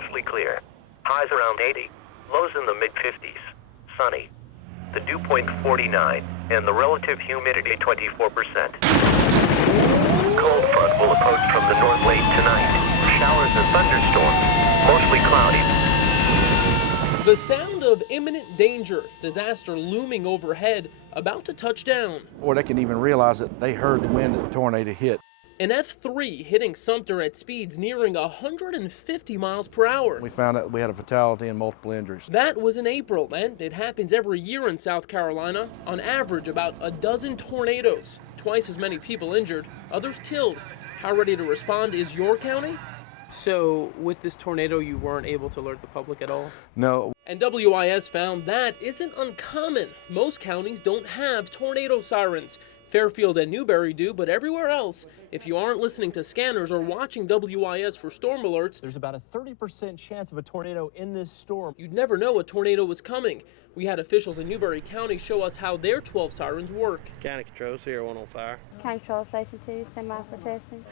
mostly clear. Highs around 80, lows in the mid-50s. Sunny. The dew point 49, and the relative humidity 24%. Cold front will approach from the north late tonight. Showers and thunderstorms, mostly cloudy. The sound of imminent danger, disaster looming overhead, about to touch down. Or they can even realize that they heard the wind that the tornado hit. An F3 hitting Sumter at speeds nearing 150 miles per hour. We found out we had a fatality and multiple injuries. That was in April, and it happens every year in South Carolina. On average, about a dozen tornadoes. Twice as many people injured, others killed. How ready to respond is your county? So, with this tornado, you weren't able to alert the public at all? No. And WIS found that isn't uncommon. Most counties don't have tornado sirens. Fairfield and Newberry do, but everywhere else, if you aren't listening to scanners or watching WIS for storm alerts, there's about a 30% chance of a tornado in this storm. You'd never know a tornado was coming. We had officials in Newberry County show us how their 12 sirens work. County Control, Sierra 1 on fire. County Control Station 2, stand by for testing.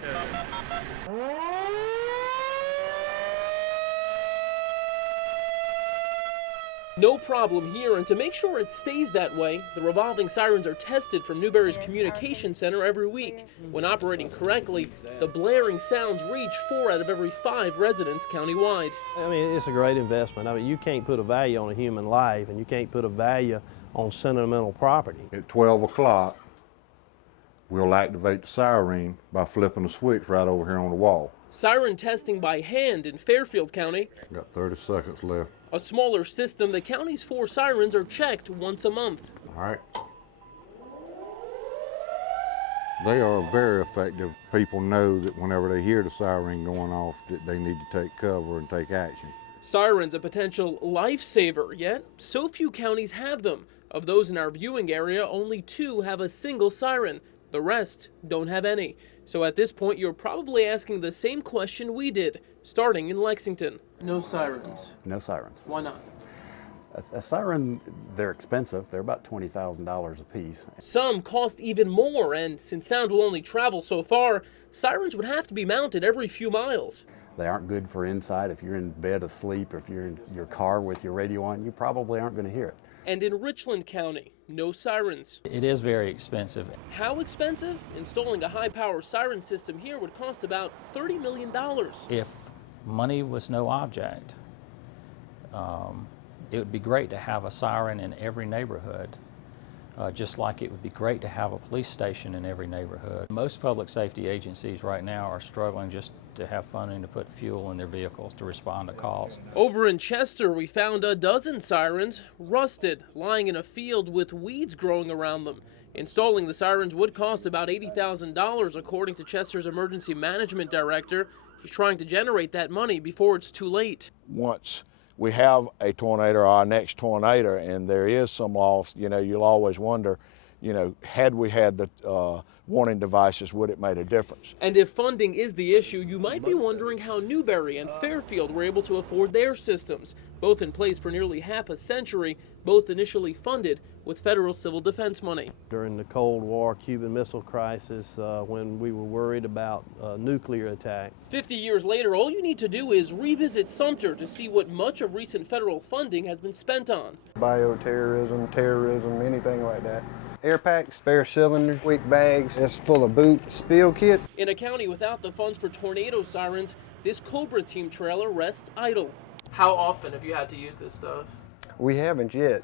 No problem here, and to make sure it stays that way, the revolving sirens are tested from Newberry's communication center every week. When operating correctly, the blaring sounds reach 4 out of every 5 residents countywide. I mean, it's a great investment. I mean, you can't put a value on a human life, and you can't put a value on sentimental property. At 12 o'clock, we'll activate the siren by flipping the switch right over here on the wall. Siren testing by hand in Fairfield County. Got 30 seconds left. A smaller system, the county's 4 sirens are checked once a month. All right. They are very effective. People know that whenever they hear the siren going off, that they need to take cover and take action. Sirens a potential lifesaver, yet so few counties have them. Of those in our viewing area, only 2 have a single siren. The rest don't have any. So at this point, you're probably asking the same question we did, starting in Lexington. No sirens. No sirens. Why not? A siren, they're expensive. They're about $20,000 a piece. Some cost even more, and since sound will only travel so far, sirens would have to be mounted every few miles. They aren't good for inside. If you're in bed asleep, if you're in your car with your radio on, you probably aren't going to hear it. And in Richland County, no sirens. It is very expensive. How expensive? Installing a high-power siren system here would cost about $30 million. If money was no object, it would be great to have a siren in every neighborhood, just like it would be great to have a police station in every neighborhood. Most public safety agencies right now are struggling just to have funding to put fuel in their vehicles to respond to calls. Over in Chester, we found a dozen sirens, rusted, lying in a field with weeds growing around them. Installing the sirens would cost about $80,000, according to Chester's emergency management director. He's trying to generate that money before it's too late. Once we have a tornado or our next tornado and there is some loss, you know, you'll always wonder, you know, had we had the warning devices, would it make a difference? And if funding is the issue, you might be wondering how Newberry and Fairfield were able to afford their systems. Both in place for nearly half a century, both initially funded with federal civil defense money. During the Cold War, Cuban Missile Crisis, when we were worried about nuclear attack. 50 years later, all you need to do is revisit Sumter to see what much of recent federal funding has been spent on. Bioterrorism, terrorism, anything like that. Air packs, spare cylinders, quick bags, it's full of boot, spill kit. In a county without the funds for tornado sirens, this Cobra Team trailer rests idle. How often have you had to use this stuff? We haven't yet.